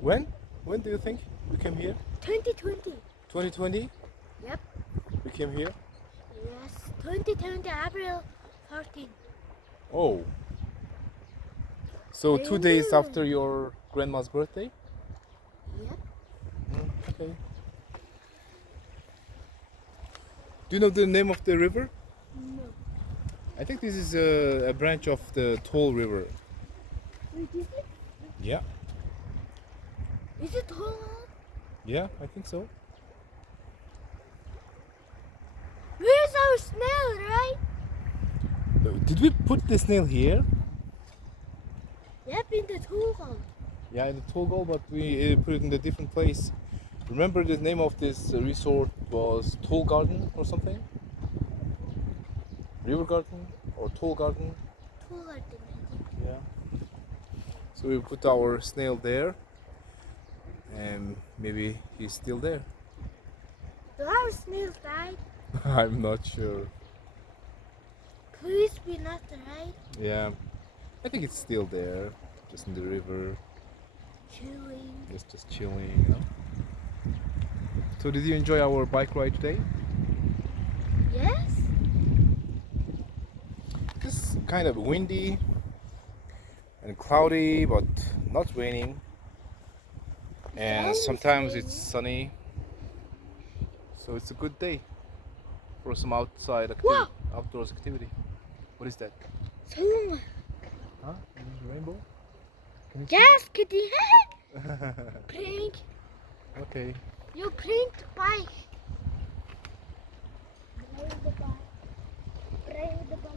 When? When do you think we came here? 2020. 2020? Yep. We came here? Yes. 2020 April 14. Oh. So 2 days Ooh. after your grandma's birthday? Yep. Okay. Do you know the name of the river? No. I think this is a branch of the Tuul River. Wait, is it? Yeah. Is it tall? Yeah, I think so. Where's our snail, right? Did we put the snail here? Yep, in the tool. Yeah, in the Tuul, but we put it in a different place. Remember the name of this resort was Tuul Garden or something? River Garden or Tuul Garden? Tool garden, I think. Yeah. So we put our snail there, and maybe he's still there. Do our snails die? I'm not sure. Please be not right. Yeah, I think it's still there, just in the river, Chewing. just chilling, you know. So did you enjoy our bike ride today? Yes? It's kind of windy and cloudy, but not raining. And Always sometimes raining. it's sunny. So it's a good day for some outside activity, Wow. outdoors activity. What is that? Someone. Huh? Is this a rainbow? Can you see? Yes, kitty. Prank. Okay. You pranked bike. Prank the bike. Prank the bike.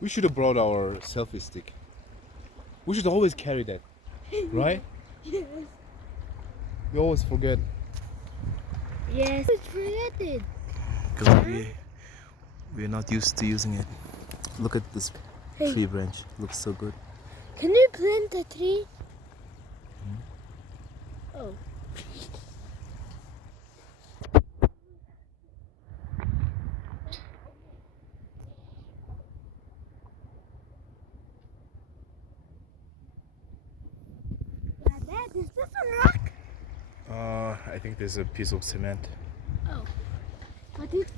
We should have brought our selfie stick. We should always carry that, right? Yes. We always forget. Yes. It's related. Because we're not used to using it. Look at this Hey. tree branch. Looks so good. Can you plant a tree? Oh. Dad, is this a rock? I think there's a piece of cement. Oh. But it.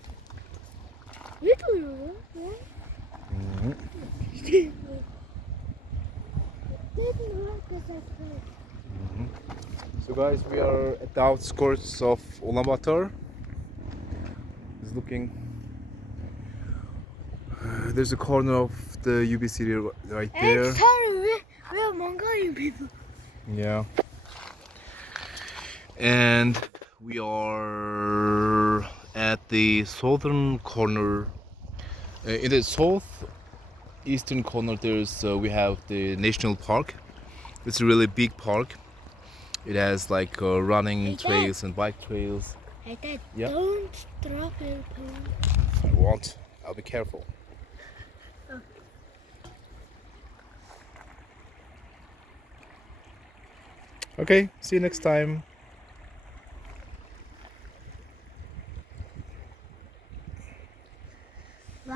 Little rock, right? Mm-hmm. Didn't rock as I thought. So guys, we are at the outskirts of Ulaanbaatar. It's looking. There's a corner of the UB city right there. And sorry, we're Mongolian people. Yeah. And we are at the southern corner. In the southeastern corner, we have the national park. It's a really big park. It has like running Hey, Dad. trails and bike trails. Hey Dad, Yeah. don't drop your phone. I won't. I'll be careful. Oh. Okay. See you next time.